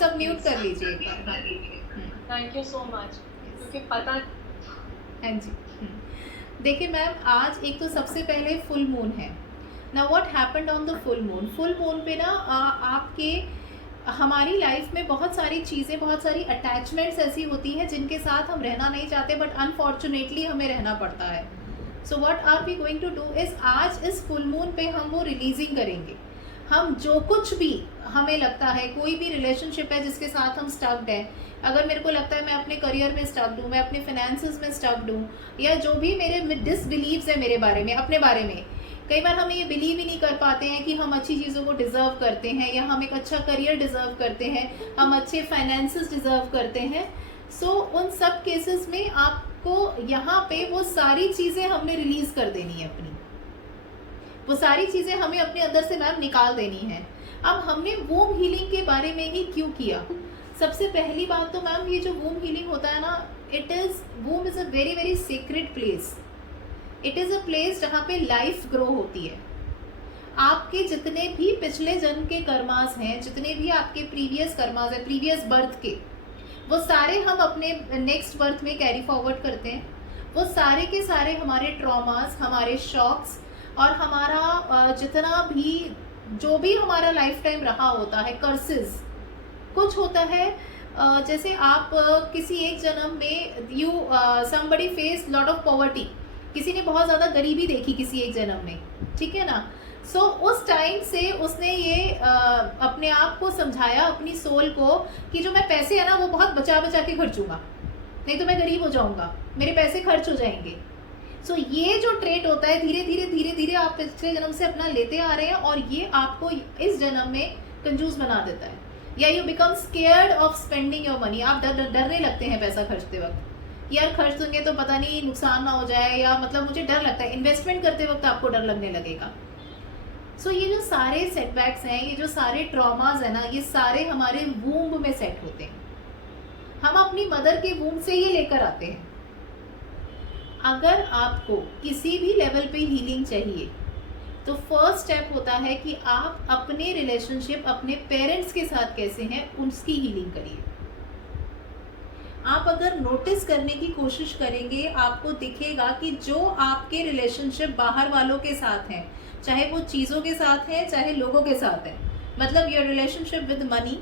सब म्यूट कर लीजिए एक बार। थैंक यू सो मच, क्योंकि पता। हाँ जी। देखिए मैम, आज एक तो सबसे पहले फुल मून है ना। What happened on the full moon? Full moon पे ना आपके हमारी लाइफ में बहुत सारी चीज़ें, बहुत सारी अटैचमेंट्स ऐसी होती हैं जिनके साथ हम रहना नहीं चाहते, बट अनफॉर्चुनेटली हमें रहना पड़ता है। So what are we going to do is, आज इस फुल मून पे हम वो रिलीजिंग करेंगे। हम जो कुछ भी हमें लगता है, कोई भी रिलेशनशिप है जिसके साथ हम स्टक्ड हैं, अगर मेरे को लगता है मैं अपने करियर में स्टक्ड हूँ, मैं अपने फाइनेंसेस में स्टक्ड हूँ, या जो भी मेरे डिसबिलीव्स है मेरे बारे में, अपने बारे में, कई बार हमें ये बिलीव ही नहीं कर पाते हैं कि हम अच्छी चीज़ों को डिज़र्व करते हैं, या हम एक अच्छा करियर डिज़र्व करते हैं, हम अच्छे फाइनेंसेस डिज़र्व करते हैं। सो उन सब केसेस में आपको यहाँ पे वो सारी चीज़ें हमने रिलीज़ कर देनी है अपनी, वो सारी चीज़ें हमें अपने अंदर से मैम निकाल देनी है। अब हमने वूम हीलिंग के बारे में ही क्यों किया? सबसे पहली बात तो मैम, ये जो वूम हीलिंग होता है ना, womb is a very very secret place. It is a place जहाँ पे लाइफ ग्रो होती है। आपके जितने भी पिछले जन्म के कर्मास हैं, जितने भी आपके प्रीवियस कर्मास हैं, प्रीवियस बर्थ के, वो सारे हम अपने नेक्स्ट बर्थ में कैरी फॉरवर्ड करते हैं। वो सारे के सारे हमारे ट्रॉमास, हमारे शॉक्स, और हमारा जितना भी जो भी हमारा लाइफ टाइम रहा होता है, कर्सेस कुछ होता है। जैसे आप किसी एक जन्म में you somebody face lot of poverty, किसी ने बहुत ज़्यादा गरीबी देखी किसी एक जन्म में, ठीक है ना। सो उस टाइम से उसने ये अपने आप को समझाया, अपनी सोल को, कि जो मैं पैसे है ना वो बहुत बचा बचा के खर्चूंगा, नहीं तो मैं गरीब हो जाऊंगा, मेरे पैसे खर्च हो जाएंगे। सो ये जो ट्रेट होता है, धीरे धीरे धीरे धीरे आप पिछले जन्म से अपना लेते आ रहे हैं, और ये आपको इस जन्म में कंजूस बना देता है, या you become scared of spending your money. आप डरने लगते हैं पैसा खर्चते वक्त, यार खर्च देंगे तो पता नहीं नुकसान ना हो जाए, या मतलब मुझे डर लगता है। इन्वेस्टमेंट करते वक्त आपको डर लगने लगेगा। सो ये जो सारे सेटबैक्स हैं, ये जो सारे ट्रॉमाज है ना, ये सारे हमारे वूम्ब में सेट होते हैं। हम अपनी मदर के वूम्ब से ये लेकर आते हैं। अगर आपको किसी भी लेवल पे हीलिंग चाहिए, तो फर्स्ट स्टेप होता है कि आप अपने रिलेशनशिप अपने पेरेंट्स के साथ कैसे हैं उसकी हीलिंग करिए। आप अगर नोटिस करने की कोशिश करेंगे, आपको दिखेगा कि जो आपके रिलेशनशिप बाहर वालों के साथ हैं, चाहे वो चीज़ों के साथ हैं, चाहे लोगों के साथ हैं, मतलब your relationship with money,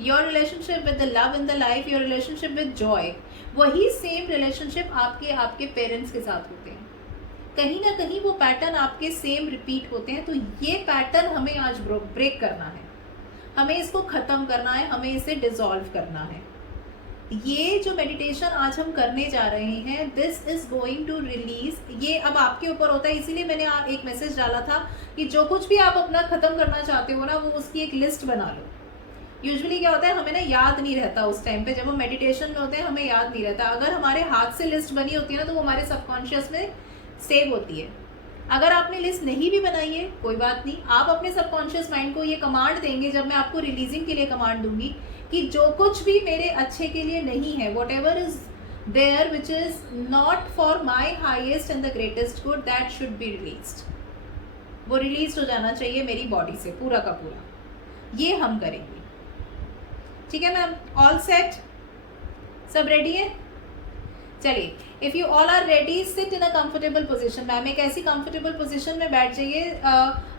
your relationship with the love in the life, your relationship with Joy, वही सेम रिलेशनशिप आपके पेरेंट्स के साथ होते हैं। कहीं ना कहीं वो पैटर्न आपके सेम रिपीट होते हैं। तो ये पैटर्न हमें आज ब्रेक करना है, हमें इसको ख़त्म करना है, हमें इसे डिसॉल्व करना है। ये जो मेडिटेशन आज हम करने जा रहे हैं, this is going to release, ये अब आपके ऊपर होता है। इसीलिए मैंने एक मैसेज डाला था कि जो कुछ भी आप अपना ख़त्म करना चाहते हो ना, वो उसकी एक लिस्ट बना लो। यूजुअली क्या होता है, हमें ना याद नहीं रहता उस टाइम पे, जब हम मेडिटेशन में होते हैं हमें याद नहीं रहता। अगर हमारे हाथ से लिस्ट बनी होती है ना, तो वो हमारे सबकॉन्शियस में सेव होती है। अगर आपने लिस्ट नहीं भी बनाई है, कोई बात नहीं, आप अपने सबकॉन्शियस माइंड को ये कमांड देंगे, जब मैं आपको रिलीजिंग के लिए कमांड दूंगी, कि जो कुछ भी मेरे अच्छे के लिए नहीं है, whatever is there which is not for my highest and the greatest good, that should be released. वो रिलीज हो जाना चाहिए मेरी बॉडी से पूरा का पूरा। ये हम करेंगे, ठीक है मैम? ऑल सेट, सब रेडी है? चलिए, if you all are ready, sit in a comfortable position. Ma'am एक ऐसी कंफर्टेबल पोजीशन में बैठ जाइए।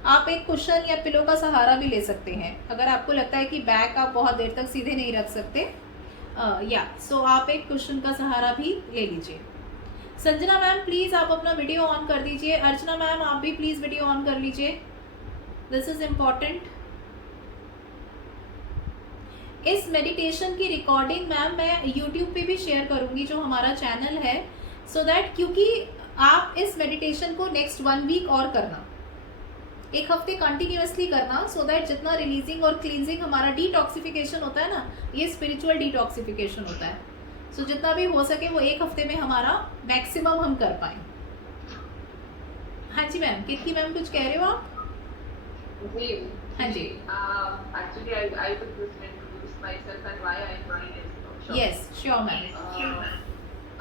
आप एक कुशन या पिलो का सहारा भी ले सकते हैं, अगर आपको लगता है कि बैक आप बहुत देर तक सीधे नहीं रख सकते, या सो आप एक कुशन का सहारा भी ले लीजिए। संजना मैम प्लीज़ आप अपना वीडियो ऑन कर दीजिए। अर्चना मैम आप भी प्लीज़ वीडियो ऑन कर लीजिए, दिस इज़ इम्पॉर्टेंट। इस मेडिटेशन की रिकॉर्डिंग मैम मैं YouTube पे भी शेयर करूँगी, जो हमारा चैनल है, सो दैट, क्योंकि आप इस मेडिटेशन को नेक्स्ट 1 वीक और करना, 1 हफ्ते कंटिन्यूसली करना, सो दैट जितना रिलीजिंग और क्लींजिंग हमारा डिटॉक्सिफिकेशन होता है ना, ये स्पिरिचुअल डिटॉक्सिफिकेशन होता है। सो जितना भी हो सके वो 1 हफ्ते में हमारा मैक्सिमम हम कर पाएँ। हाँ जी मैम, कीर्ति मैम कुछ कह रहे हो आप? हाँ जी। Actually, I would just introduce myself and why I joined this workshop. Yes, sure ma'am.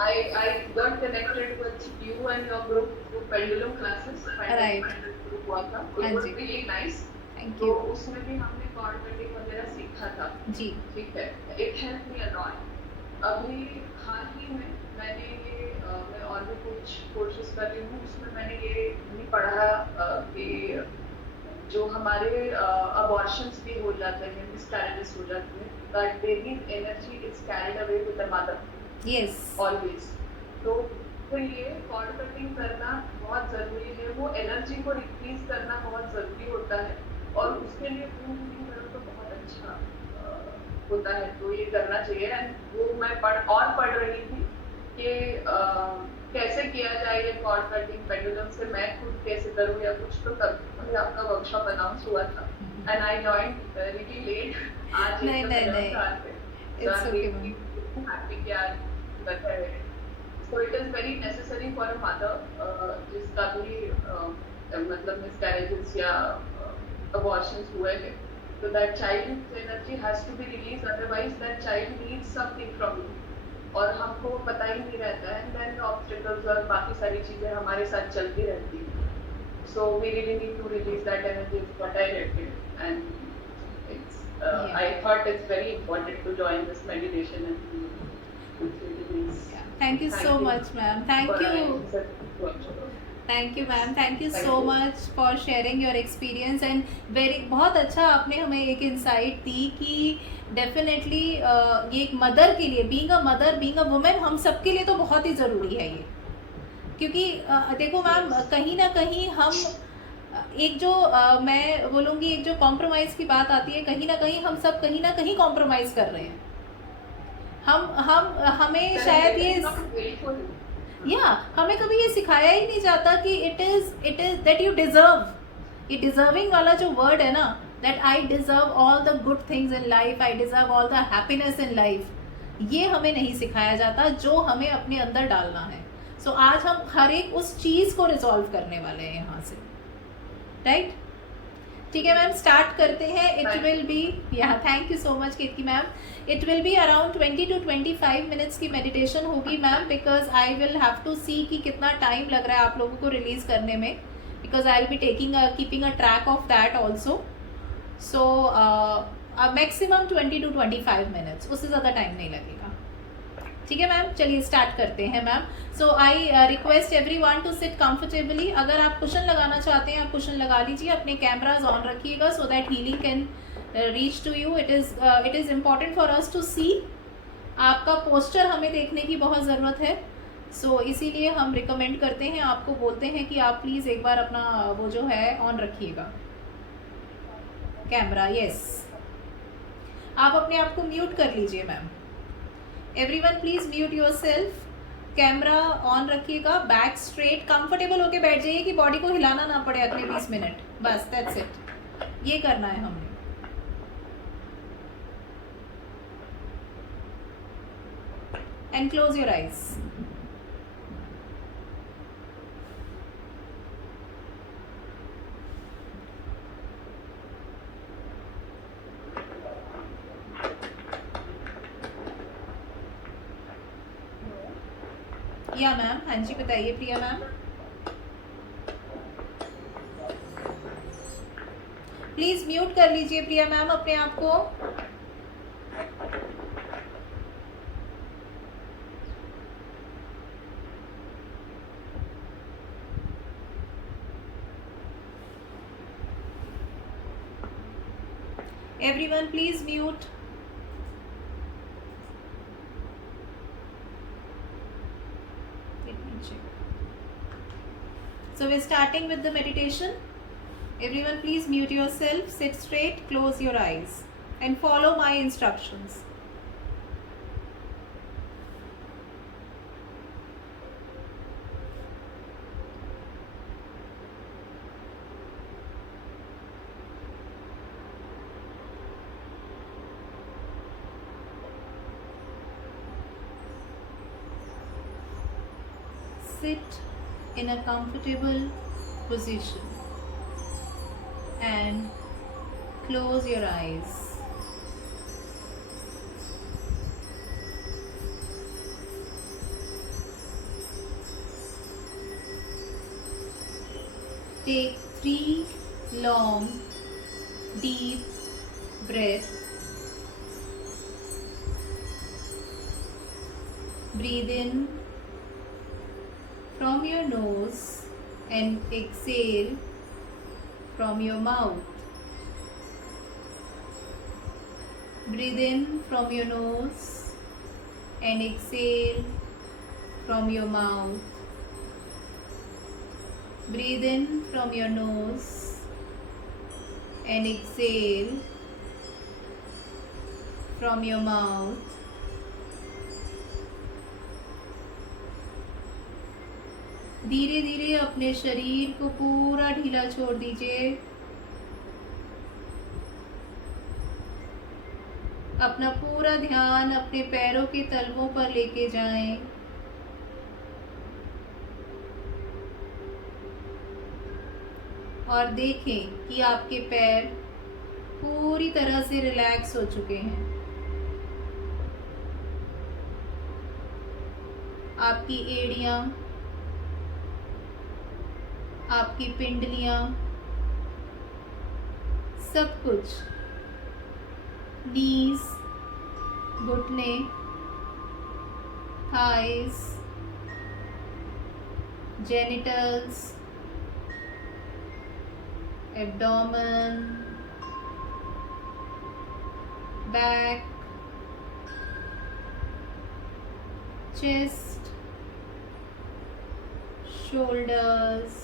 I got connected with you and your group through pendulum classes. Right. Pendulum group हुआ था, it was really nice. Thank तो you. उसमें भी हमने cord cutting वगैरह सीखा था, जी ठीक है, it help me a lot. अभी हाल ही में मैंने ये मैं और भी कुछ कोर्सेज कर रही हूँ, उसमें मैंने ये भी पढ़ा कि जो हमारे अबॉर्शंस भी हो जाते हैं, मिसकैरेजेस हो जाते हैं, that babies energy is carried away with the mother yes always. तो ये कॉर्ड कटिंग करना बहुत ज़रूरी है, वो एनर्जी को रिलीज करना बहुत ज़रूरी होता है, और उसके लिए वूंड हीलिंग करो तो बहुत अच्छा होता है, तो ये करना चाहिए। एंड वो मैं पढ़ रही थी कि कैसे किया जाए ये कॉर्ड कटिंग पेंडुलम से, मैं खुद कैसे करूँ या कुछ, तो तभी आपका वर्कशॉप अनाउंस हुआ था and I joined really late. आज नहीं एकदम नहीं मेरा नहीं, साथ है, इट्स ओके मैम। हैप्पी कि आज बताया है। So it is very necessary for a mother जिसका भी मतलब miscarriages या abortions हुए हैं, so that child's energy has to be released, otherwise that child needs something from you, और हमको पता ही नहीं रहता है, and then the obstacles और बाकी सारी चीजें हमारे साथ चलती रहती हैं। So we really need to release that energy, is what I read, and it's Yeah. I thought it's very important to join this meditation and release. Thank you so much ma'am, thank you ma'am, thank you so much for sharing your experience and बहुत अच्छा आपने हमें एक insight दी कि definitely ये एक mother के लिए, being a mother, being a women, हम सबके लिए तो बहुत ही ज़रूरी है ये, क्योंकि देखो मैम, कहीं ना कहीं हम एक जो मैं बोलूँगी एक जो कॉम्प्रोमाइज़ की बात आती है, कहीं हम सब कहीं ना कहीं कॉम्प्रोमाइज़ कर रहे हैं। हमें शायद ये हमें कभी ये सिखाया ही नहीं जाता कि it is that you deserve, ये डिजर्विंग वाला जो वर्ड है ना, that I deserve all the good things in life, I deserve all the happiness in life, ये हमें नहीं सिखाया जाता, जो हमें अपने अंदर डालना है। सो आज हम हर एक उस चीज़ को रिजॉल्व करने वाले हैं यहाँ से, राइट? ठीक है मैम, स्टार्ट करते हैं। It will be, yeah thank you so much Kirti ma'am. It will be around 20 to 25 minutes की मेडिटेशन होगी ma'am, because I will have to see कि कितना टाइम लग रहा है आप लोगों को रिलीज करने में, because I will be keeping a track of that also. So maximum 20 to 25 minutes, उससे ज़्यादा टाइम नहीं लगेगा। ठीक है मैम, चलिए स्टार्ट करते हैं ma'am. So I request everyone to sit comfortably. अगर आप कुशन लगाना चाहते हैं आप कुशन लगा लीजिए, अपने कैमराज ऑन रखिएगा so that healing can reach to you. It is important for us to see, आपका पोस्चर हमें देखने की बहुत ज़रूरत है। सो इसीलिए हम रिकमेंड करते हैं, आपको बोलते हैं कि आप प्लीज़ एक बार अपना वो जो है ऑन रखिएगा कैमरा। यस, आप अपने आप को म्यूट कर लीजिए ma'am. Everyone please mute yourself, camera on रखिएगा, बैक स्ट्रेट, कंफर्टेबल होके बैठ जाइए कि बॉडी को हिलाना ना पड़े अगले 20 मिनट, बस दैट्स इट, ये करना है हमने। And close your eyes. या मैम, हाँ जी बताइए प्रिया मैम। प्लीज म्यूट कर लीजिए प्रिया मैम अपने आप को। Everyone please mute. So we're starting with the meditation. Everyone please mute yourself, sit straight, close your eyes and follow my instructions. Sit in a comfortable position and close your eyes. Take 3 long, deep breath. Breathe in from your nose and exhale from your mouth. Breathe in from your nose and exhale from your mouth. Breathe in from your nose and exhale from your mouth. धीरे धीरे अपने शरीर को पूरा ढीला छोड़ दीजिए। अपना पूरा ध्यान अपने पैरों के तलवों पर लेके जाएं। और देखें कि आपके पैर पूरी तरह से रिलैक्स हो चुके हैं। आपकी एड़ियां, आपकी पिंडलियां, सब कुछ, नीज, घुटने, thighs, genitals, abdomen, back, chest, shoulders,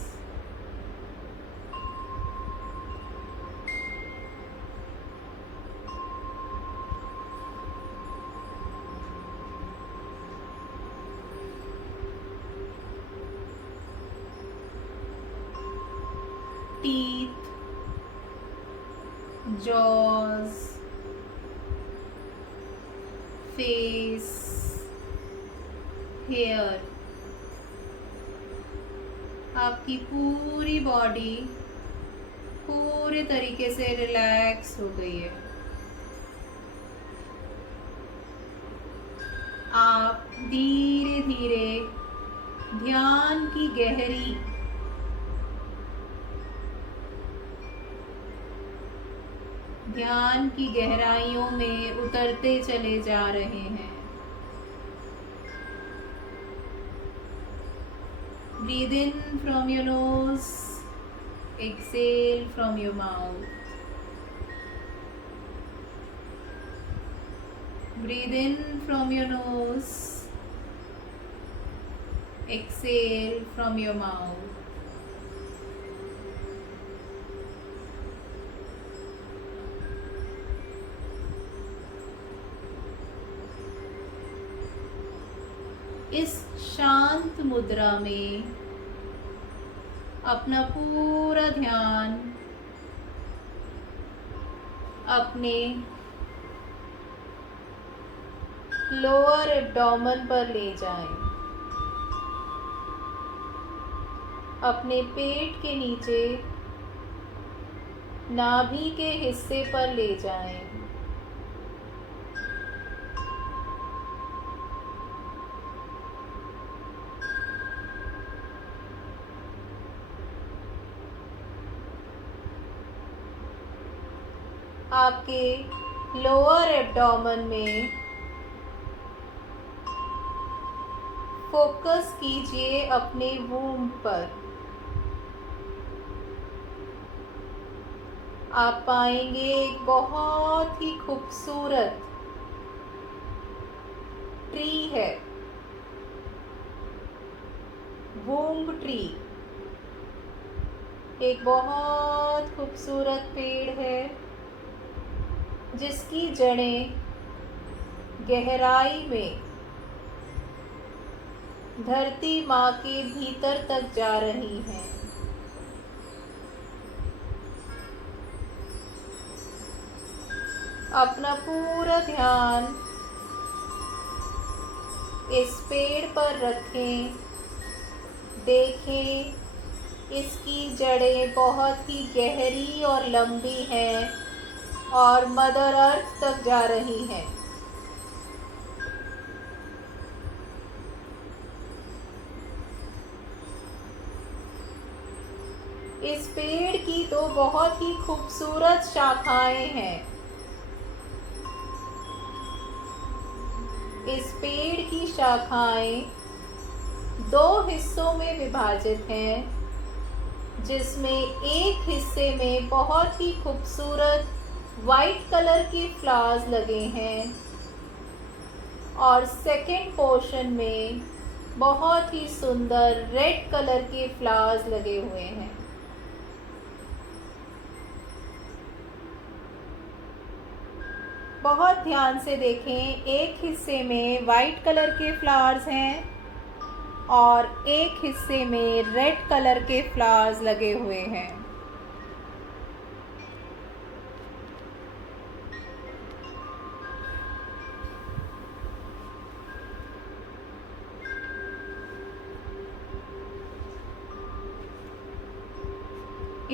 teeth, jaws, face, hair, आपकी पूरी बॉडी पूरे तरीके से रिलैक्स हो गई है। आप धीरे धीरे ध्यान की गहराइयों में उतरते चले जा रहे हैं। Breathe in from your nose, exhale from your mouth. Breathe in from your nose, exhale from your mouth. इस शांत मुद्रा में अपना पूरा ध्यान अपने लोअर एब्डोमेन पर ले जाएं। अपने पेट के नीचे नाभि के हिस्से पर ले जाएं। आपके लोअर एब्डोमेन में फोकस कीजिए अपने वूम्ब पर। आप पाएंगे एक बहुत ही खूबसूरत ट्री है, वूम्ब ट्री। एक बहुत खूबसूरत पेड़ है जिसकी जड़ें गहराई में धरती माँ के भीतर तक जा रही हैं। अपना पूरा ध्यान इस पेड़ पर रखें। देखें, इसकी जड़ें बहुत ही गहरी और लंबी हैं और मदर अर्थ तक जा रही हैं। इस पेड़ की तो बहुत ही खूबसूरत शाखाएं हैं। इस पेड़ की शाखाएं दो हिस्सों में विभाजित हैं, जिसमें एक हिस्से में बहुत ही खूबसूरत वाइट कलर के फ्लावर्स लगे हैं और सेकेंड पोर्शन में बहुत ही सुंदर रेड कलर के फ्लावर्स लगे हुए हैं। बहुत ध्यान से देखें, एक हिस्से में वाइट कलर के फ्लावर्स हैं और एक हिस्से में रेड कलर के फ्लावर्स लगे हुए हैं।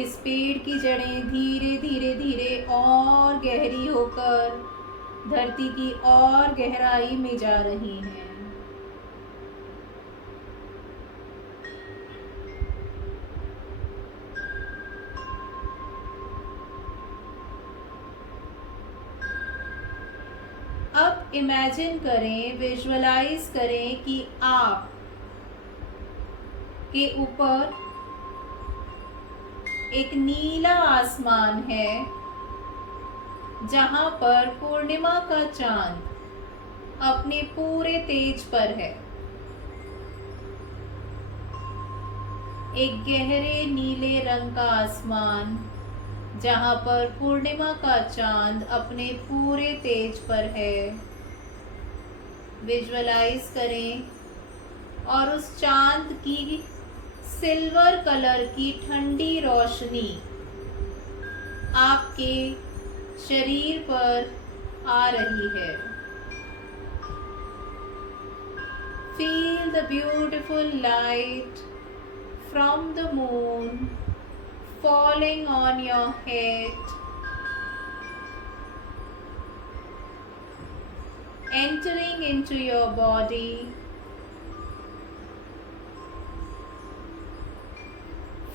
इस पेड़ की जड़ें धीरे धीरे धीरे और गहरी होकर धरती की और गहराई में जा रही हैं। अब इमेजिन करें, विजुअलाइज करें कि आप के ऊपर एक नीला आसमान है, जहां पर पूर्णिमा का चांद अपने पूरे तेज पर है। एक गहरे नीले रंग का आसमान, जहां पर पूर्णिमा का चांद अपने पूरे तेज पर है। विजुअलाइज करें और उस चांद की सिल्वर कलर की ठंडी रोशनी आपके शरीर पर आ रही है। Feel the beautiful light from the moon falling on your head, entering into your body,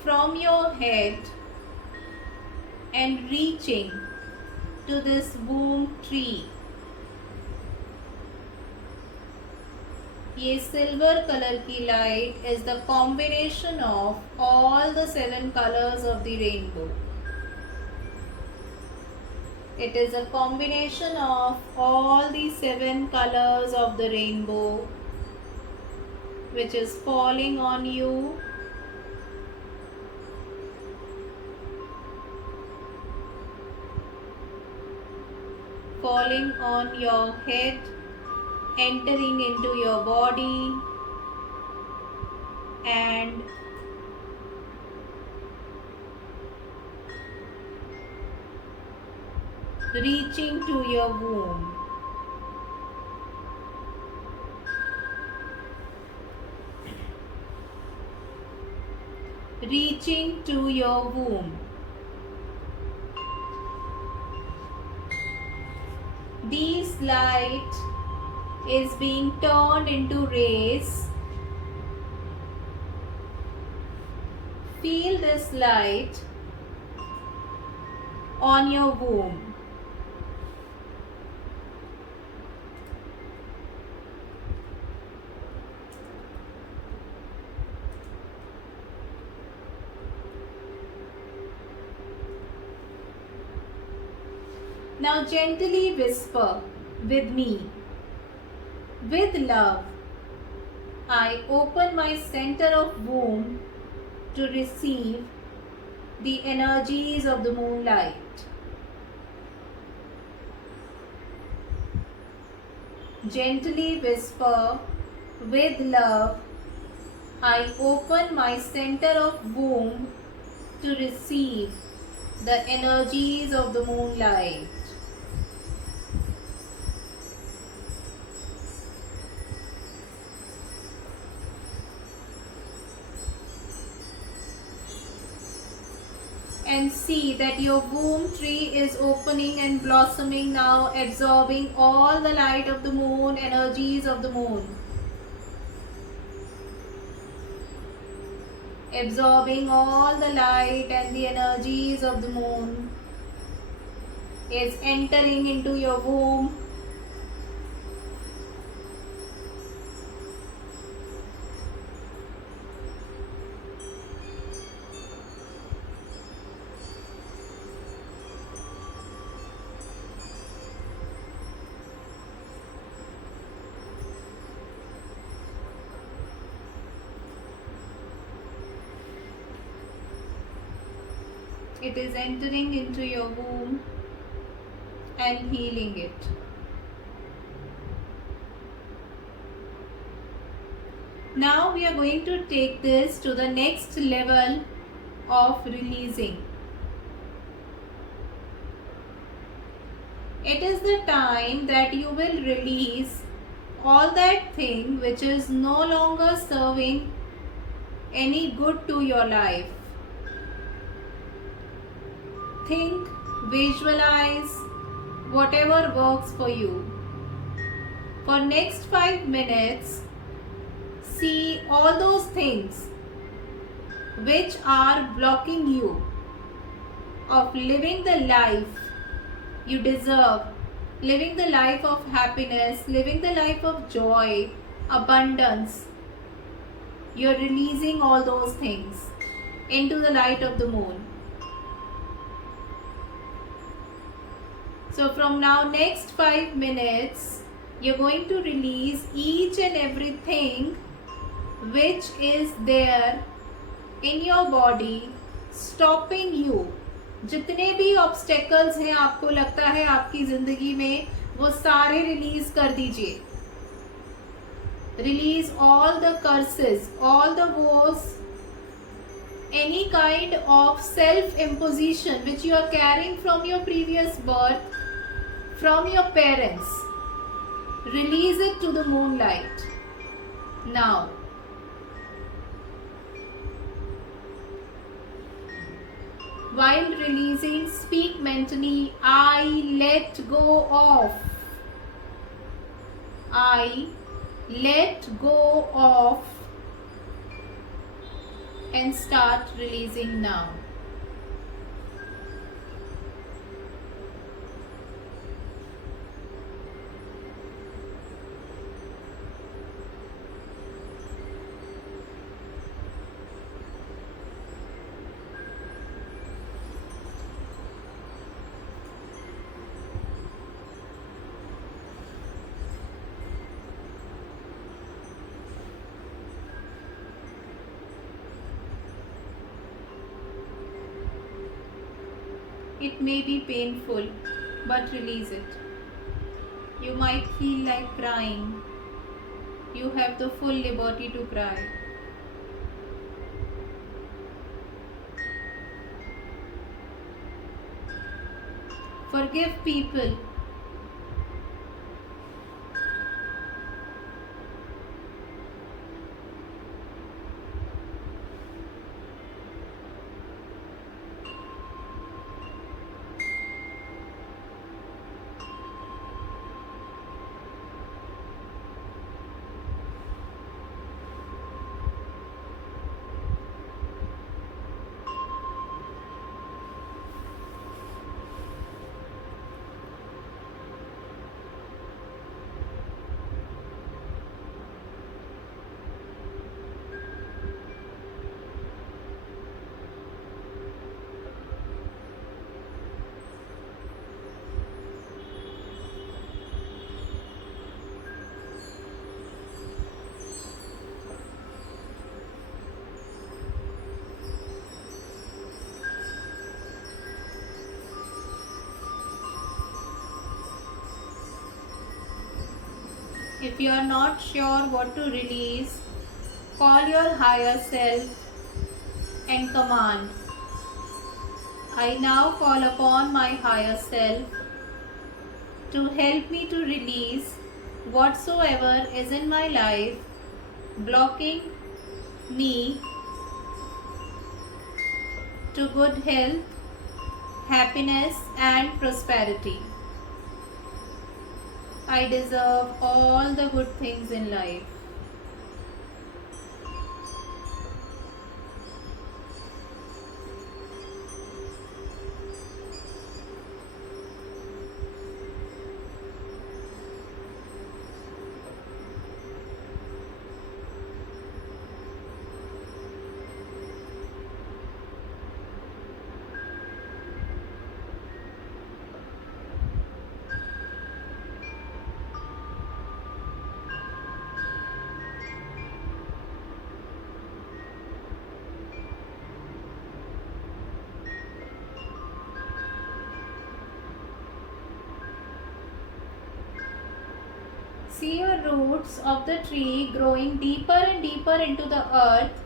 from your head and reaching to this womb tree. ये सिल्वर कलर की light is the combination of all the 7 colors of the rainbow. It is a combination of all the 7 colors of the rainbow which is falling on you, falling on your head, entering into your body and reaching to your womb. Reaching to your womb. These light is being turned into rays. Feel this light on your womb. Now gently whisper with me. With love, I open my center of womb to receive the energies of the moonlight. Gently whisper, with love, I open my center of womb to receive the energies of the moonlight. And see that your womb tree is opening and blossoming now, absorbing all the light of the moon, energies of the moon. Absorbing all the light and the energies of the moon is entering into your womb it is entering into your womb and healing it. Now we are going to take this to the next level of releasing. It is the time that you will release all that thing which is no longer serving any good to your life. Think, visualize, whatever works for you. For next 5 minutes, see all those things which are blocking you of living the life you deserve, living the life of happiness, living the life of joy, abundance. You're releasing all those things into the light of the moon. So from now next 5 minutes, you're going to release each and everything which is there in your body, stopping you. जितने भी obstacles हैं आपको लगता है आपकी जिंदगी में, वो सारे रिलीज कर दीजिए. Release all the curses, all the woes, any kind of self-imposition which you are carrying from your previous birth, from your parents. Release it to the moonlight. Now. While releasing, speak mentally, I let go of. I let go of, and start releasing now. It may be painful, but release it. You might feel like crying. You have the full liberty to cry. Forgive people. If you are not sure what to release, call your higher self and command. I now call upon my higher self to help me to release whatsoever is in my life blocking me to good health, happiness and prosperity. I deserve all the good things in life. See your roots of the tree growing deeper and deeper into the earth.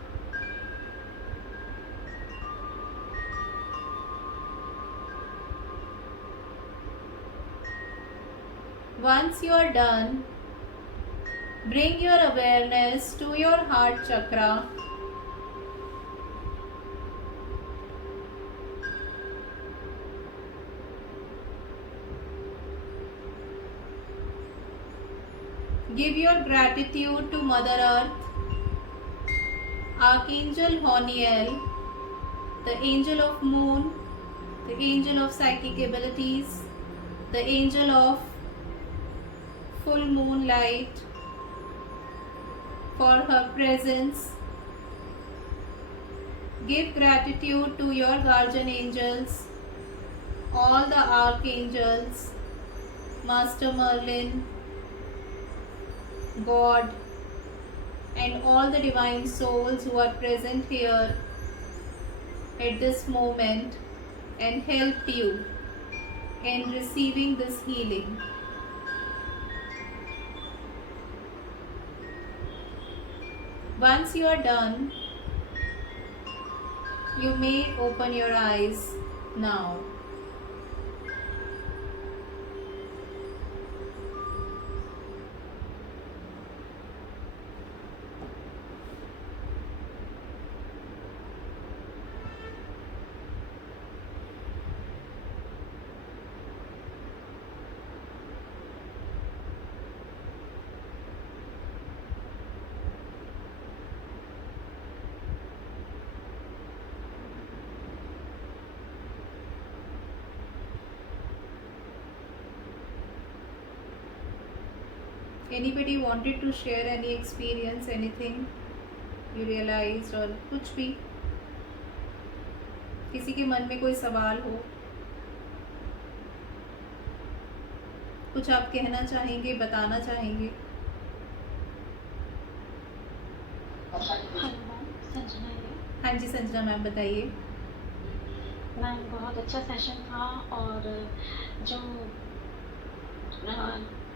Once you are done, bring your awareness to your heart chakra. Give your gratitude to Mother Earth, Archangel Honiel, the angel of moon, the angel of psychic abilities, the angel of full moonlight, for her presence. Give gratitude to your guardian angels, all the archangels, Master Merlin, God, and all the divine souls who are present here at this moment and helped you in receiving this healing. Once you are done, you may open your eyes now. Anybody wanted to share any experience, anything you realized और कुछ भी, किसी के मन में कोई सवाल हो, कुछ आप कहना चाहेंगे, बताना चाहेंगे? हेलो मैम, संजना है। हाँ जी संजना मैम बताइए। मैम बहुत अच्छा सेशन था और जो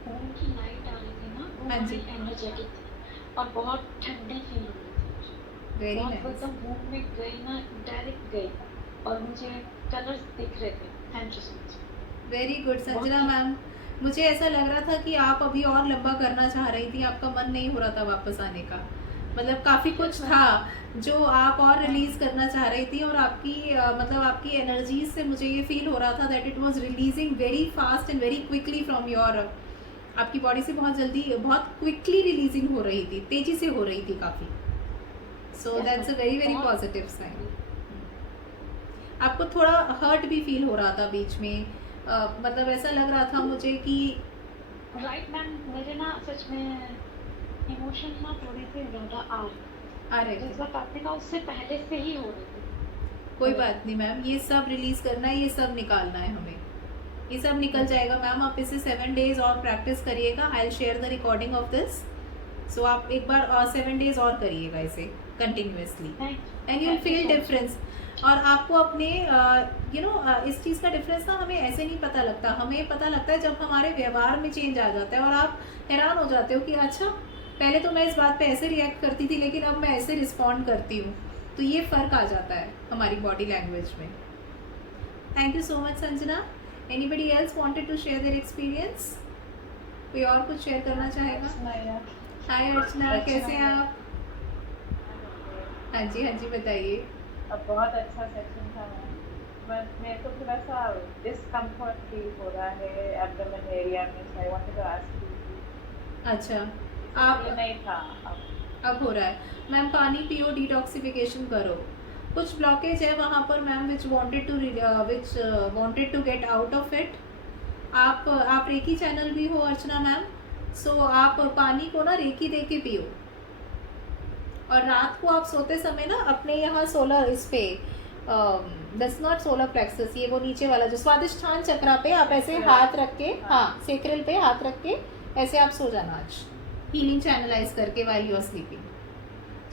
होम की लाइट आ रही थी ना वो हाँ जी। बहुत एनर्जेटिक थी और बहुत ठंडी फील हो रही थी। वेरी बहुत नाइस, एकदम होम में गई ना, डायरेक्ट गई और मुझे कलर्स दिख रहे थे। Thank you so much. Very good Sanjana ma'am. मुझे ऐसा लग रहा था कि आप अभी और लंबा करना चाह रही थी, आपका मन नहीं हो रहा था वापस आने का, मतलब काफ़ी कुछ था जो आप और रिलीज़ करना चाह रही थी और आपकी मतलब आपकी एनर्जीज से मुझे ये फील हो रहा था that it was releasing very fast and very quickly from your, आपकी बॉडी से बहुत जल्दी बहुत क्विकली रिलीजिंग हो रही थी, तेज़ी से हो रही थी काफ़ी। So that's a very very positive sign. आपको थोड़ा हर्ट भी फील हो रहा था बीच में, मतलब ऐसा लग रहा था मुझे कि राइट मैम, मेरे ना सच में इमोशन ना थोड़े से ज़्यादा आ रहे थे। जिस वक्त आपने कहा उससे पहले से ही हो रहे थे। कोई बात नहीं मैम, ये सब रिलीज़ करना है, ये सब निकालना है हमें, ये सब निकल जाएगा मैम। आप इसे 7 डेज और प्रैक्टिस करिएगा। I will share the recording of this. So आप एक बार 7 डेज और करिएगा इसे continuously and you will feel difference. और आपको अपने इस चीज़ का डिफरेंस ना हमें ऐसे नहीं पता लगता, हमें पता लगता है जब हमारे व्यवहार में चेंज आ जाता है और आप हैरान हो जाते हो कि अच्छा पहले तो मैं इस बात पे ऐसे रिएक्ट करती थी लेकिन अब मैं ऐसे रिस्पॉन्ड करती हूँ, तो ये फ़र्क आ जाता है हमारी बॉडी लैंग्वेज में। Thank you so much Sanjana. Anybody else wanted to share their experience? कोई और कुछ शेयर करना चाहेगा? हाय अर्चना, कैसे हैं आप? हाँ जी बताइए। अब बहुत अच्छा सेशन था मैम, मेरे को थोड़ा सा डिस्कम्फर्ट फील हो रहा है एब्डोमेन एरिया में, so I wanted to ask you. अच्छा आप ये नहीं था, अब हो रहा है मैम। पानी पियो, डिटॉक्सिफिकेशन करो। कुछ ब्लॉकेज है वहाँ पर ma'am which wanted to get out of it. आप रेकी चैनल भी हो अर्चना मैम, सो आप पानी को ना रेकी दे के पियो और रात को आप सोते समय ना अपने यहाँ सोलर इस पे दैट्स नॉट सोलर प्लेक्सस, ये वो नीचे वाला जो स्वादिष्ठान चक्रा पे आप ऐसे हाथ रख के, हाँ सेक्रल पे हाथ रख के ऐसे आप सो जाना आज, हीलिंग चैनलाइज करके व्हाइल यू आर स्लीपिंग।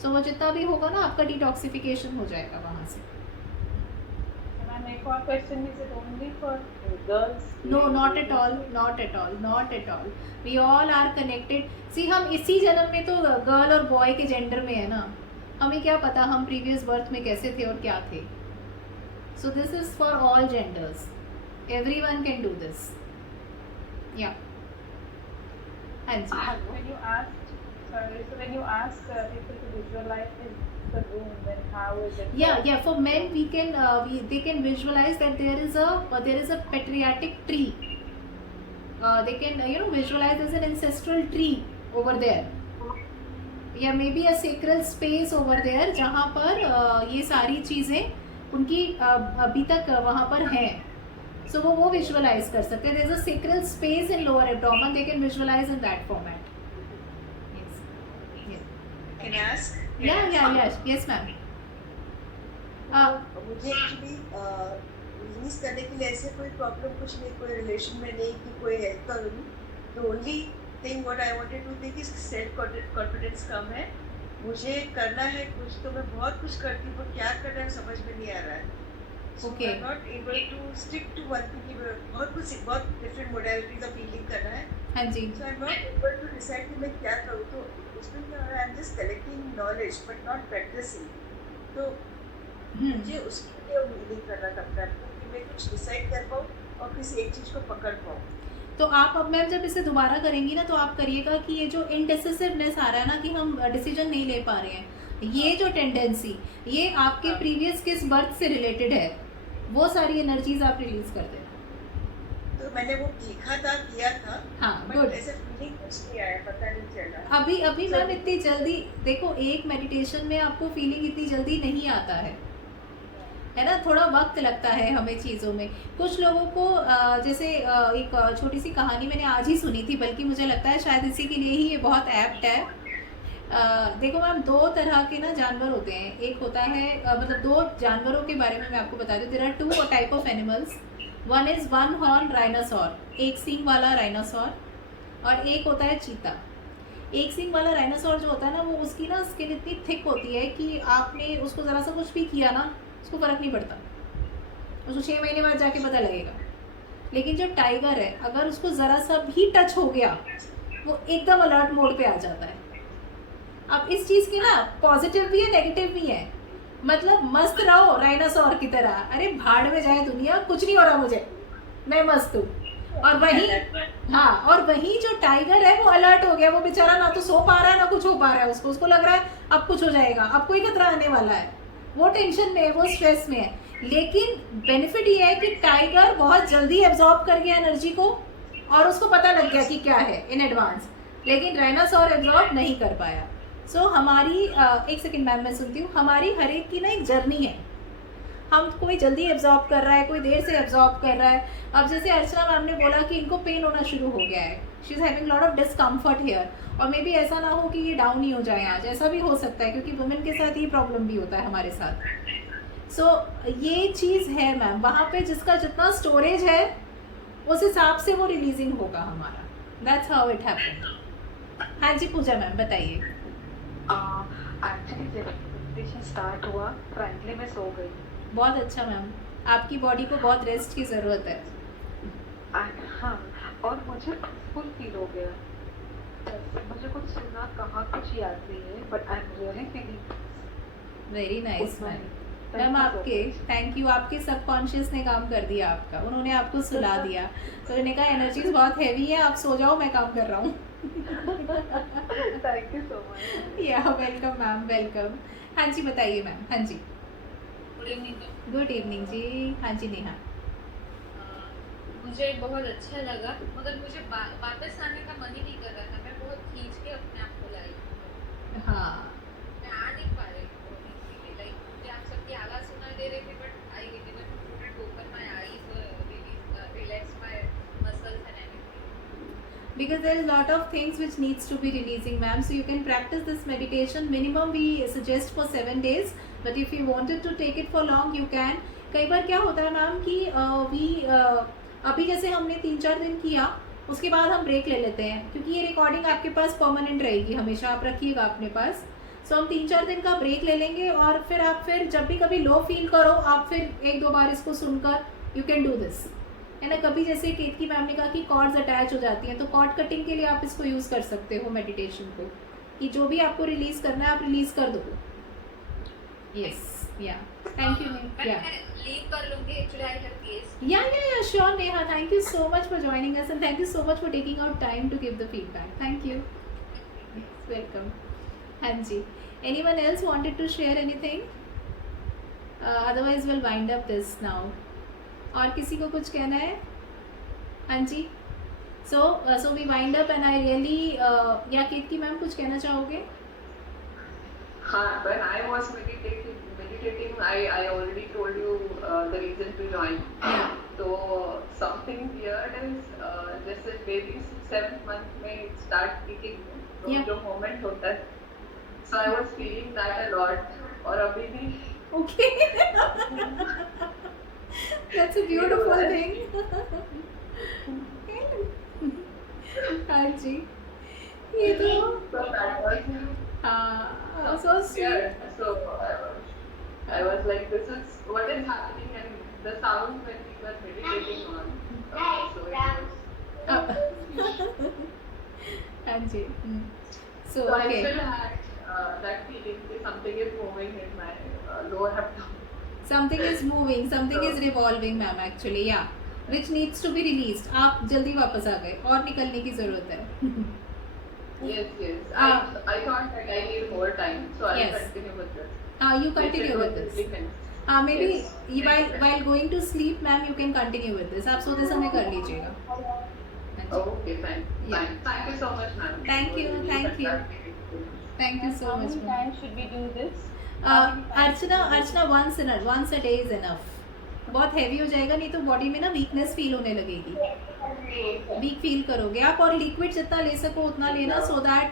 सो वो जितना भी होगा ना आपका डिटॉक्सिफिकेशन हो जाएगा वहाँ से। मैम एक question, is it only for girls? No, not at all, not at all, not at all. We all are connected. See, हम इसी जन्म में तो गर्ल और बॉय के जेंडर में है ना, हमें क्या पता हम प्रीवियस बर्थ में कैसे थे और क्या थे. So this is for all genders. Everyone can do this. Yeah. हाँ जी. When you asked, sorry, so when you ask people to visualize the room, then how is it? Yeah. For men, we can they can visualize that there is a patriotic tree. They can visualize there's an ancestral tree over there. या maybe a sacral space over there जहाँ पर ये सारी चीज़ें उनकी अभी तक वहाँ पर हैं. सो वो विजुअलाइज कर सकते हैं. There is a sacral space in lower abdomen. They can visualise in that format. Can I ask? Yes ma'am. मुझे एक्चुअली रिलीज करने के लिए ऐसे कोई प्रॉब्लम कुछ नहीं, कोई रिलेशन में नहीं कि कोई हेल्प करूँ. The only thing what I wanted to think is self confidence कम है. मुझे करना है कुछ तो मैं बहुत कुछ करती हूँ, पर क्या करना है समझ में नहीं आ रहा है. Okay. I'm not able to stick to one thing. बहुत डिफरेंट मोडालिटीज ऑफ हीलिंग करना है. हाँ जी. So I'm not able to decide कि मैं क्या करूँ. तो उसमें क्या हो रहा है, I'm just collecting knowledge but not practicing. तो मुझे उसके लिए हीलिंग करना पड़ता है कि मैं कुछ डिसाइड कर पाऊँ और किसी एक चीज़ को पकड़ पाऊँ. तो आप अब मैम जब इसे दोबारा करेंगी ना, तो आप करिएगा कि ये जो इनडिसिसिवनेस आ रहा है ना, कि हम डिसीजन नहीं ले पा रहे हैं, ये जो टेंडेंसी, ये आपके प्रीवियस किस बर्थ से रिलेटेड है, वो सारी एनर्जीज आप रिलीज कर दें. तो मैंने वो लिखा था, किया था. हाँ, but गुड. ऐसे फीलिंग कुछ नहीं आया, पता नहीं चला. अभी मैम इतनी जल्दी देखो, एक मेडिटेशन में आपको फीलिंग इतनी जल्दी नहीं आता है ना. थोड़ा वक्त लगता है हमें चीज़ों में. कुछ लोगों को जैसे एक छोटी सी कहानी मैंने आज ही सुनी थी, बल्कि मुझे लगता है शायद इसी के लिए ही ये बहुत एप्ट है. देखो मैम, दो तरह के ना जानवर होते हैं. एक होता है मतलब दो जानवरों के बारे में मैं आपको बता दूँ. There are two type of animals. One is one horn rhinoceros, एक सींग वाला राइनासोर, और एक होता है चीता. एक सींग वाला राइनासोर जो होता है ना, वो उसकी ना स्किन इतनी थिक होती है कि आपने उसको ज़रा सा कुछ भी किया ना, उसको फ़र्क नहीं पड़ता. उसको 6 महीने बाद जाके पता लगेगा. लेकिन जो टाइगर है, अगर उसको ज़रा सा भी टच हो गया, वो एकदम अलर्ट मोड पे आ जाता है. अब इस चीज़ की ना पॉजिटिव भी है, नेगेटिव भी है. मतलब मस्त रहो राइनासोर की तरह, अरे भाड़ में जाए दुनिया, कुछ नहीं हो रहा मुझे, मैं मस्त हूँ. और वही जो टाइगर है वो अलर्ट हो गया. वो बेचारा ना तो सो पा रहा है ना कुछ हो पा रहा है. उसको लग रहा है अब कुछ हो जाएगा, अब कोई खतरा आने वाला है. वो टेंशन में है, वो स्ट्रेस में है. लेकिन बेनिफिट ये है कि टाइगर बहुत जल्दी एब्जॉर्ब कर गया एनर्जी को, और उसको पता लग गया कि क्या है इन एडवांस. लेकिन राइनासोर एब्जॉर्ब नहीं कर पाया. सो हमारी एक सेकंड मैम, मैं सुनती हूँ. हमारी हर एक की ना एक जर्नी है. हम कोई जल्दी एब्जॉर्ब कर रहा है, कोई देर से एब्जॉर्ब कर रहा है. अब जैसे अर्चना मैम ने बोला कि इनको पेन होना शुरू हो गया है, she is having lot of discomfort here, और मे बी ऐसा ना हो कि ये डाउन ही हो जाए आज. ऐसा भी हो सकता है, क्योंकि वुमेन के साथ ये प्रॉब्लम भी होता है हमारे साथ. सो ये चीज़ है मैम, वहाँ पे जिसका जितना स्टोरेज है उस हिसाब से वो रिलीजिंग होगा हमारा. That's how it happen. हाँ जी पूजा मैम बताइए. एक्चुअली जब मेडिटेशन स्टार्ट हुआ, फ्रैंकली मैं सो गई. बहुत अच्छा मैम, आपकी बॉडी को बहुत रेस्ट की ज़रूरत है. हाँ, और मुझे फुल फील हो गया. मुझे कुछ सुना कहाँ कुछ याद नहीं है, but I am really feeling very nice ma'am. आपके थैंक यू. आपके सबकॉन्शियस ने काम कर दिया आपका, उन्होंने आपको सुला दिया. तो उन्होंने कहा एनर्जीज बहुत हैवी है, आप सो जाओ, मैं काम कर रहा हूँ. Thank you so much. या वेलकम मैम, वेलकम. हाँ जी बताइए मैम. हाँ जी गुड इवनिंग. गुड इवनिंग जी. हाँ जी नेहा. मुझे बहुत अच्छा लगा, मगर मुझे वापस आने का मन ही नहीं कर रहा था. मैं बहुत खींच के अपने आप को लाई. हाँ मैं आ नहीं पा रही थी. लाइक मुझे आप सबकी आवाज़ सुनाई दे रही थी, but I couldn't open my eyes, relax my muscles and everything. because there is lot of things which needs to be releasing ma'am, so you can practice this meditation. Minimum we suggest for 7 days, but if you wanted to take it for long you can. कई बार क्या होता है ma'am कि अभी जैसे हमने 3-4 दिन किया, उसके बाद हम ब्रेक ले लेते हैं, क्योंकि ये रिकॉर्डिंग आपके पास परमानेंट रहेगी हमेशा, आप रखिएगा अपने पास. सो हम 3-4 दिन का ब्रेक ले लेंगे और फिर आप फिर जब भी कभी लो फील करो आप फिर 1-2 बार इसको सुनकर यू कैन डू दिस, है ना। कभी जैसे केतकी मैम ने कहा कि कॉर्ड्स अटैच हो जाती हैं, तो कॉर्ड कटिंग के लिए आप इसको यूज़ कर सकते हो मेडिटेशन को, कि जो भी आपको रिलीज करना है आप रिलीज कर दो। यस, या थैंक यू। या मैं लीव कर लूंगी, actually I have guest. Yeah sure Neha, thank you so much for joining us and thank you so much for taking out time to give the feedback. Thank you, welcome. हाँ जी, anyone else wanted to share anything? Otherwise will wind up this now. और किसी को कुछ कहना है? हाँ जी, so we wind up and I really, yeah Ketki ma'am कुछ कहना चाहोगे? हाँ, when I was meditating, I already told you the reason to join. Yeah. So something weird is जैसे baby 7th month में start kicking, तो Yeah. जो moment होता है, so I was feeling that a lot. और अभी भी Okay. That's a beautiful thing. हाँ जी, ये तो so that was हाँ, so sweet. yeah. So I was like, this is what is happening, and the sound when we were meditating on. So it was. हाँ जी, so So I okay. still had that feeling that something is moving in my lower abdomen. Something is moving, something is revolving, ma'am actually, या which needs to be released. आप जल्दी वापस आ गए और निकलने की ज़रूरत है। Yes, yes. Ah. I thought that I need more time, so I'll Yes. continue with this. You continue with this. Maybe Yes. while going to sleep, ma'am, you can continue with this. आप सोते समय कर लीजिएगा। हाँ जी। Okay, fine. Yeah. Fine. Thank you so much, ma'am. Thank you, thank you. Thank you so How much, many ma'am. times should we do this? Archana once a day is enough. बहुत heavy हो जाएगा, नहीं तो body में ना weakness feel होने लगेगी, weak feel करोगे आप। और लिक्विड जितना ले सको उतना लेना, so that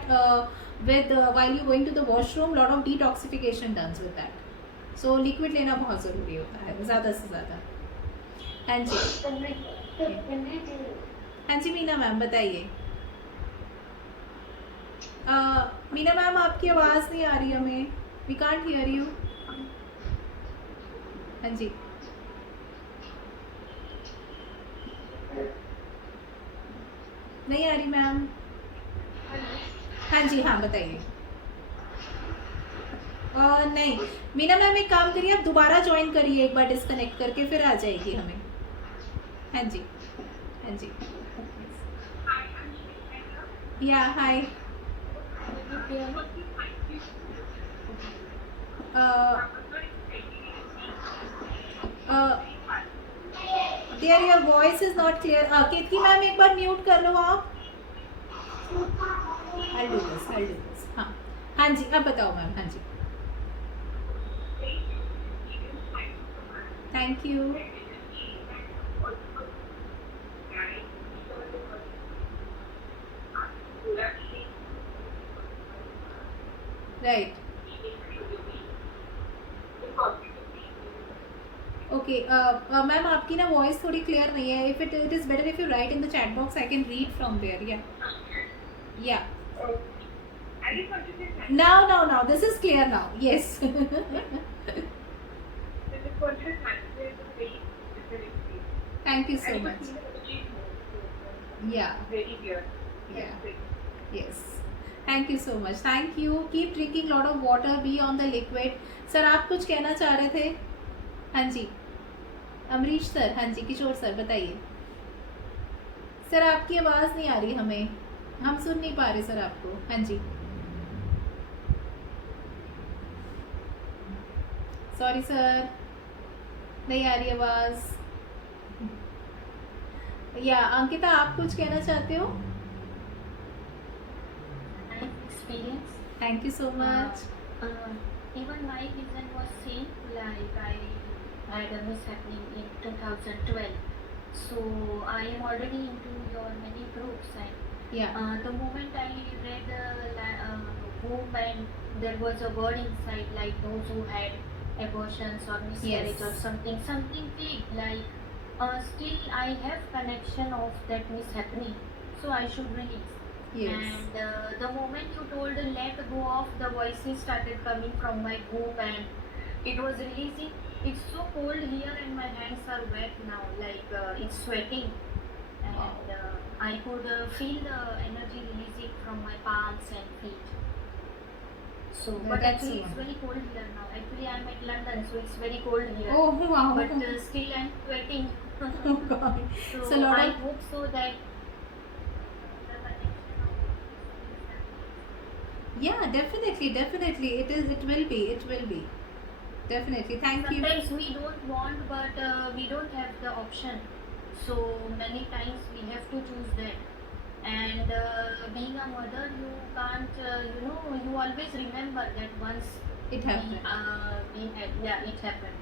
with while you going to the washroom lot of detoxification done with that. So liquid लेना बहुत ज़रूरी होता है, ज़्यादा से ज़्यादा। हाँ जी, हाँ जी, मीना मैम बताइए। मीना मैम आपकी आवाज़ नहीं आ रही हमें, वी कांट हियर यू। हाँ जी, नहीं आ रही मैम। हाँ जी, हाँ बताइए। नहीं मीना मैम, एक काम करिए, आप दोबारा ज्वाइन करिए एक बार डिस्कनेक्ट करके, फिर आ जाएगी हमें। हाँ जी, हाँ जी, yeah hi. There your voice is not clear. Ketki ma'am एक बार म्यूट कर लो आप। I'll do this. हाँ, हाँ जी, अब बताओ मैम। हाँ जी, thank you. Right, okay ma'am, आपकी ना वॉइस थोड़ी क्लियर नहीं है। If it is better if you write in the chat box, I can read from there. Yeah now this is clear now, yes. Thank you so much. Yeah, yes, thank you so much. Thank you. Keep drinking lot of water, be on the liquid. Sir आप कुछ कहना चाह रहे थे? हाँ जी, Amrish sir. हाँ जी, किशोर sir बताइए। Sir आपकी आवाज़ नहीं आ रही हमें, हम सुन नहीं पा रहे सर आपको। हाँ जी, सॉरी सर, नहीं आ रही आवाज़। या अंकिता, आप कुछ कहना चाहते हो? Experience. Thank you so much. Even my vision was same, like I had a mishappening in 2012. So I am already into your many groups, and या the moment I read womb and there was a word inside like those who had abortions or miscarriage Yes. or something clicked like still I have connection of that mishappening, so I should release. Yes. And the moment you told let go of, the voices started coming from my womb and it was releasing. It's so cold here and my hands are wet now, like it's sweating. And I could feel the energy releasing from my palms and feet. So, but That's actually it's wonderful. very cold here now. Actually I'm at London, so it's very cold here. Oh wow. But still I'm sweating. Oh God. So So a lot I of hope so that the connection of things happens. yeah, definitely. It will be. It will be. Definitely. Thank you. Sometimes we don't want, but we don't have the option. So many times we have to choose that. And being a mother, you can't, you always remember that once It happened. we had, yeah, it happened.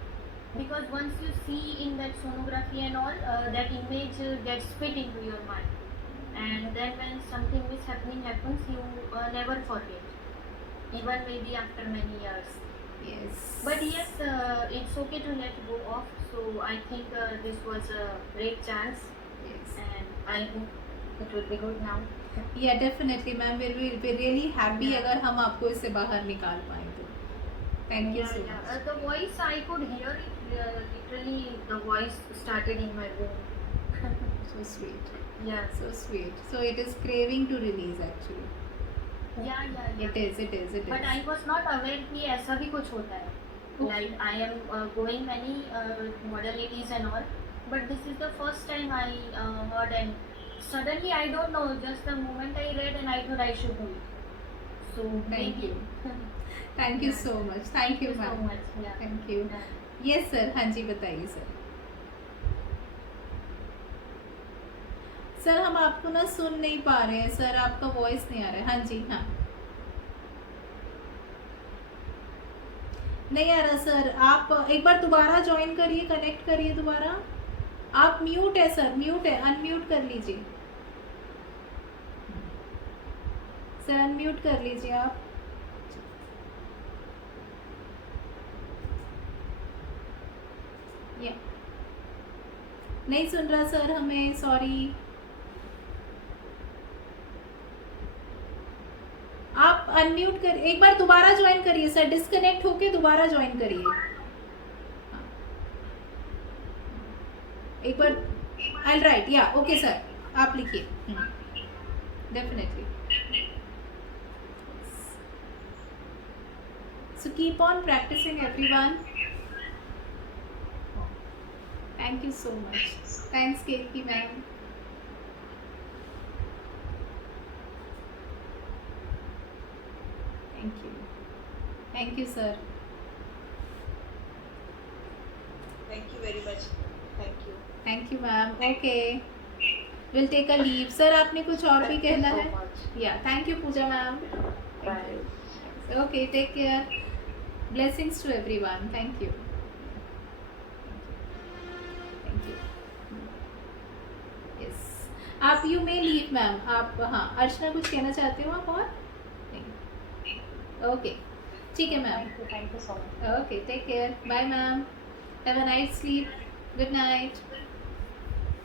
Because once you see in that sonography and all, that image gets fit into your mind. And then when something mishappening happens, you never forget, even maybe after many years. Yes. But yes, it's okay to let go of. So I think this was a great chance, Yes. and I hope it will be good now. Yeah, definitely, ma'am. We're really happy Yeah. अगर हम आपको इससे बाहर निकाल पाए तो. Thank you Yeah, so yeah. much. The voice, I could hear it. Literally, the voice started in my womb. So sweet. Yeah. So sweet. So it is craving to release actually. Yeah, yeah, yeah. It is. But I was not aware कि ऐसा भी कुछ होता है. Like I am going many modalities and all, but this is the first time I heard, and suddenly I don't know. Just the moment I read, and I thought I should do it. So Thank maybe. you. Thank you so much. Thank you, so ma'am. much. Yeah. Thank you. Yeah. Yes, sir. हाँ जी बताइए sir. Sir हम आपको ना सुन नहीं पा रहे हैं sir, आपका वॉइस नहीं आ रहा है. हाँ जी हाँ. नहीं आ रहा सर. आप एक बार दोबारा ज्वाइन करिए, कनेक्ट करिए दोबारा. आप म्यूट है सर, म्यूट है. अनम्यूट कर लीजिए सर, अनम्यूट कर लीजिए आप. या नहीं सुन रहा सर हमें, सॉरी. आप अनम्यूट कर, एक बार दोबारा ज्वाइन करिए सर, डिस्कनेक्ट होके दोबारा ज्वाइन करिए. हाँ. एक बार आई राइट. या ओके सर, आप लिखिए. Definitely. So keep on practicing, everyone. Thank you so much. Thanks, Kirti ma'am. Thank you. Thank you, sir. Thank you very much. Thank you. Thank you, ma'am. Okay. We'll take a leave. Sir, आपने कुछ और भी Thank you कहना so है? much. Yeah. Thank you, Pooja ma'am. Bye. Okay. Take care. Blessings to everyone. Thank you. Thank you. Yes. आप you may leave, ma'am. आप हाँ, अर्चना कुछ कहना चाहते हो आप और? नहीं. Okay. ठीक है ma'am. Thank you so much. Okay. Take care. Bye, ma'am. Have a nice sleep. Good night.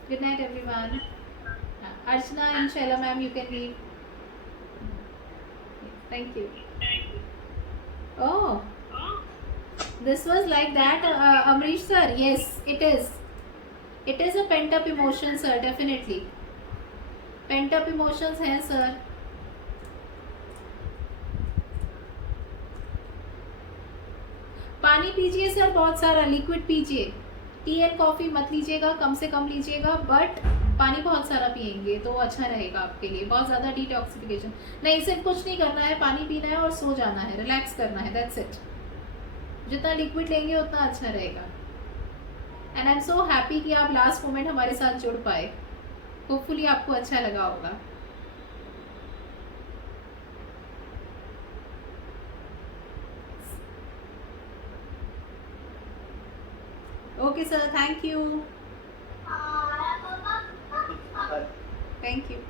Good night, everyone. Archana and Shaila, ma'am, you can leave. Thank you. Oh, this was like that, Amrish sir. Yes, it is. It is a pent up emotion, sir. Definitely. Pent up emotions हैं, sir. पानी पीजिए sir, बहुत सारा liquid पीजिए. T and coffee मत लीजिएगा, कम से कम लीजिएगा, बट पानी बहुत सारा पिएंगे तो अच्छा रहेगा आपके लिए. बहुत ज़्यादा डिटॉक्सिफिकेशन नहीं, सिर्फ कुछ नहीं करना है, पानी पीना है और सो जाना है, रिलैक्स करना है, दैट्स इट. जितना लिक्विड लेंगे उतना अच्छा रहेगा. And I am so happy कि आप लास्ट मोमेंट हमारे साथ जुड़ पाए. होपफुली आपको अच्छा लगा होगा. Okay, sir. Thank you. Thank you.